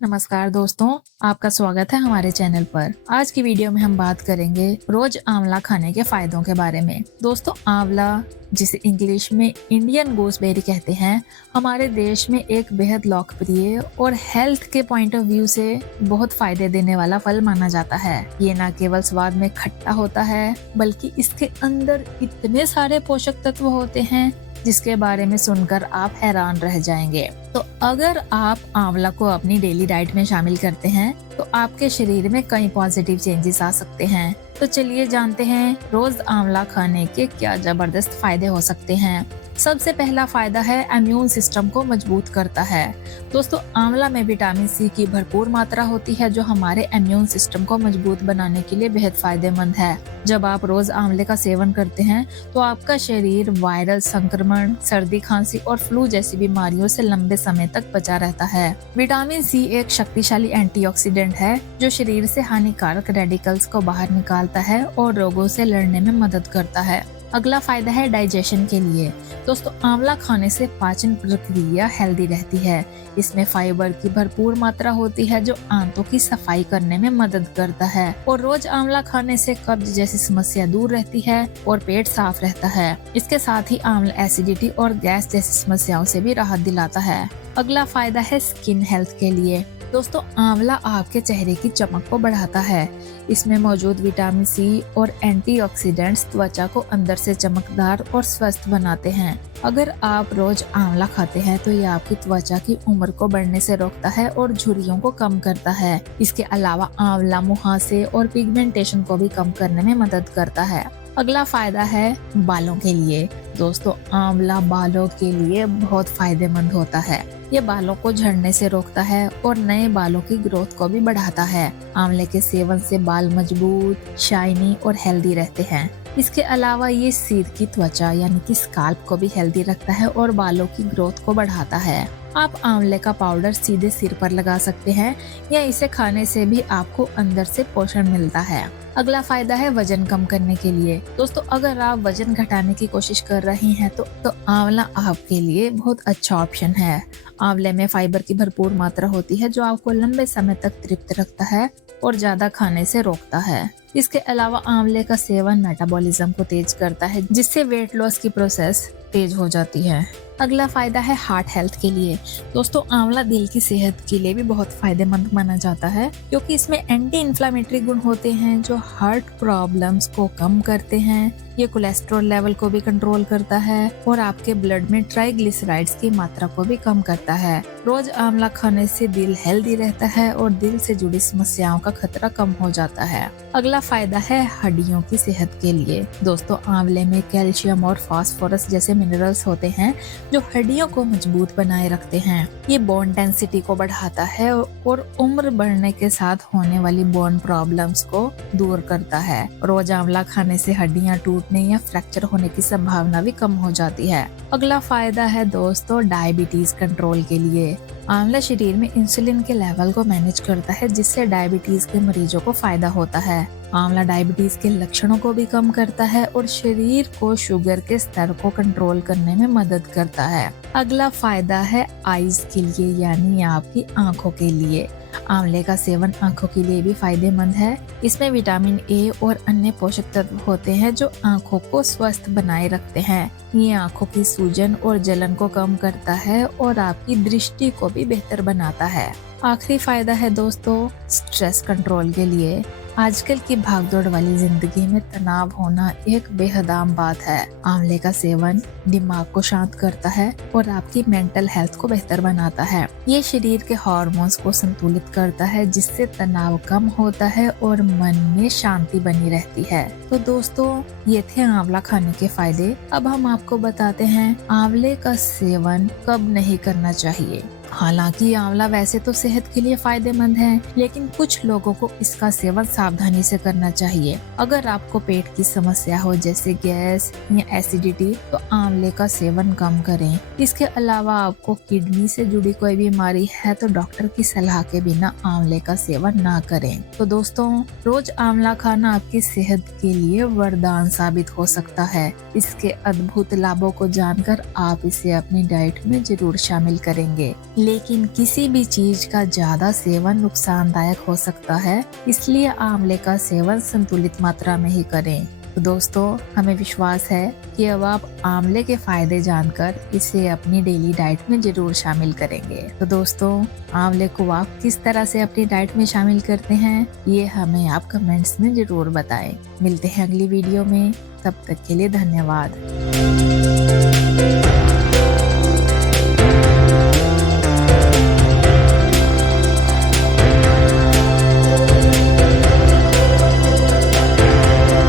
नमस्कार दोस्तों, आपका स्वागत है हमारे चैनल पर। आज की वीडियो में हम बात करेंगे रोज आंवला खाने के फायदों के बारे में। दोस्तों, आंवला जिसे इंग्लिश में इंडियन गूसबेरी कहते हैं, हमारे देश में एक बेहद लोकप्रिय और हेल्थ के पॉइंट ऑफ व्यू से बहुत फायदे देने वाला फल माना जाता है। ये न केवल स्वाद में खट्टा होता है, बल्कि इसके अंदर इतने सारे पोषक तत्व होते हैं जिसके बारे में सुनकर आप हैरान रह जाएंगे। तो अगर आप आंवला को अपनी डेली डाइट में शामिल करते हैं तो आपके शरीर में कई पॉजिटिव चेंजेस आ सकते हैं। तो चलिए जानते हैं रोज आंवला खाने के क्या जबरदस्त फायदे हो सकते हैं। सबसे पहला फायदा है इम्यून सिस्टम को मजबूत करता है। दोस्तों, आंवला में विटामिन सी की भरपूर मात्रा होती है जो हमारे इम्यून सिस्टम को मजबूत बनाने के लिए बेहद फायदेमंद है। जब आप रोज आंवले का सेवन करते हैं तो आपका शरीर वायरल संक्रमण, सर्दी, खांसी और फ्लू जैसी बीमारियों से लंबे समय तक बचा रहता है। विटामिन सी एक शक्तिशाली एंटीऑक्सीडेंट है जो शरीर से हानिकारक रेडिकल्स को बाहर निकालता है और रोगों से लड़ने में मदद करता है। अगला फायदा है डाइजेशन के लिए। दोस्तों, आंवला खाने से पाचन प्रक्रिया हेल्दी रहती है। इसमें फाइबर की भरपूर मात्रा होती है जो आंतों की सफाई करने में मदद करता है और रोज आंवला खाने से कब्ज जैसी समस्या दूर रहती है और पेट साफ रहता है। इसके साथ ही आंवला एसिडिटी और गैस जैसी समस्याओं से भी राहत दिलाता है। अगला फायदा है स्किन हेल्थ के लिए। दोस्तों, आंवला आपके चेहरे की चमक को बढ़ाता है। इसमें मौजूद विटामिन सी और एंटीऑक्सीडेंट्स त्वचा को अंदर से चमकदार और स्वस्थ बनाते हैं। अगर आप रोज आंवला खाते हैं तो ये आपकी त्वचा की उम्र को बढ़ने से रोकता है और झुर्रियों को कम करता है। इसके अलावा आंवला मुहासे और पिगमेंटेशन को भी कम करने में मदद करता है। अगला फायदा है बालों के लिए। दोस्तों, आंवला बालों के लिए बहुत फायदेमंद होता है। ये बालों को झड़ने से रोकता है और नए बालों की ग्रोथ को भी बढ़ाता है। आंवले के सेवन से बाल मजबूत, शाइनी और हेल्दी रहते हैं। इसके अलावा ये सिर की त्वचा यानी कि स्काल्प को भी हेल्दी रखता है और बालों की ग्रोथ को बढ़ाता है। आप आंवले का पाउडर सीधे सिर पर लगा सकते हैं या इसे खाने से भी आपको अंदर से पोषण मिलता है। अगला फायदा है वजन कम करने के लिए। दोस्तों, अगर आप वजन घटाने की कोशिश कर रही हैं तो आंवला आपके लिए बहुत अच्छा ऑप्शन है। आंवले में फाइबर की भरपूर मात्रा होती है जो आपको लंबे समय तक तृप्त रखता है और ज्यादा खाने से रोकता है। इसके अलावा आंवले का सेवन मेटाबॉलिज्म को तेज करता है जिससे वेट लॉस की प्रोसेस तेज हो जाती है। अगला फायदा है हार्ट हेल्थ के लिए। दोस्तों, आंवला दिल की सेहत के लिए भी बहुत फायदेमंद माना जाता है क्योंकि इसमें एंटी इन्फ्लामेटरी गुण होते हैं जो हार्ट प्रॉब्लम्स को कम करते हैं। ये कोलेस्ट्रॉल लेवल को भी कंट्रोल करता है और आपके ब्लड में ट्राइग्लिसराइड्स की मात्रा को भी कम करता है। रोज आंवला खाने से दिल हेल्दी रहता है और दिल से जुड़ी समस्याओं का खतरा कम हो जाता है। अगला फायदा है हड्डियों की सेहत के लिए। दोस्तों, आंवले में कैल्शियम और फास्फोरस जैसे मिनरल्स होते हैं जो हड्डियों को मजबूत बनाए रखते हैं। ये बोन डेंसिटी को बढ़ाता है और उम्र बढ़ने के साथ होने वाली बोन प्रॉब्लम्स को दूर करता है। रोज आंवला खाने से हड्डियां टूटने या फ्रैक्चर होने की संभावना भी कम हो जाती है। अगला फायदा है दोस्तों डायबिटीज कंट्रोल के लिए। आंवला शरीर में इंसुलिन के लेवल को मैनेज करता है जिससे डायबिटीज के मरीजों को फायदा होता है। आंवला डायबिटीज के लक्षणों को भी कम करता है और शरीर को शुगर के स्तर को कंट्रोल करने में मदद करता है। अगला फायदा है आईज के लिए यानी आपकी आंखों के लिए। आंवले का सेवन आंखों के लिए भी फायदेमंद है। इसमें विटामिन ए और अन्य पोषक तत्व होते हैं जो आंखों को स्वस्थ बनाए रखते हैं। ये आंखों की सूजन और जलन को कम करता है और आपकी दृष्टि को भी बेहतर बनाता है। आखिरी फायदा है दोस्तों स्ट्रेस कंट्रोल के लिए। आजकल की भागदौड़ वाली जिंदगी में तनाव होना एक बेहद आम बात है। आंवले का सेवन दिमाग को शांत करता है और आपकी मेंटल हेल्थ को बेहतर बनाता है। ये शरीर के हार्मोन्स को संतुलित करता है जिससे तनाव कम होता है और मन में शांति बनी रहती है। तो दोस्तों, ये थे आंवला खाने के फायदे। अब हम आपको बताते हैं आंवले का सेवन कब नहीं करना चाहिए। हालांकि आंवला वैसे तो सेहत के लिए फायदेमंद है, लेकिन कुछ लोगों को इसका सेवन सावधानी से करना चाहिए। अगर आपको पेट की समस्या हो जैसे गैस या एसिडिटी तो आंवले का सेवन कम करें। इसके अलावा आपको किडनी से जुड़ी कोई बीमारी है तो डॉक्टर की सलाह के बिना आंवले का सेवन ना करें। तो दोस्तों, रोज आंवला खाना आपकी सेहत के लिए वरदान साबित हो सकता है। इसके अद्भुत लाभों को जानकर आप इसे अपनी डाइट में जरूर शामिल करेंगे। लेकिन किसी भी चीज का ज्यादा सेवन नुकसानदायक हो सकता है, इसलिए आंवले का सेवन संतुलित मात्रा में ही करें। तो दोस्तों, हमें विश्वास है कि अब आप आंवले के फायदे जानकर इसे अपनी डेली डाइट में जरूर शामिल करेंगे। तो दोस्तों, आंवले को आप किस तरह से अपनी डाइट में शामिल करते हैं, ये हमें आप कमेंट्स में जरूर बताएं। मिलते हैं अगली वीडियो में, तब तक के लिए धन्यवाद।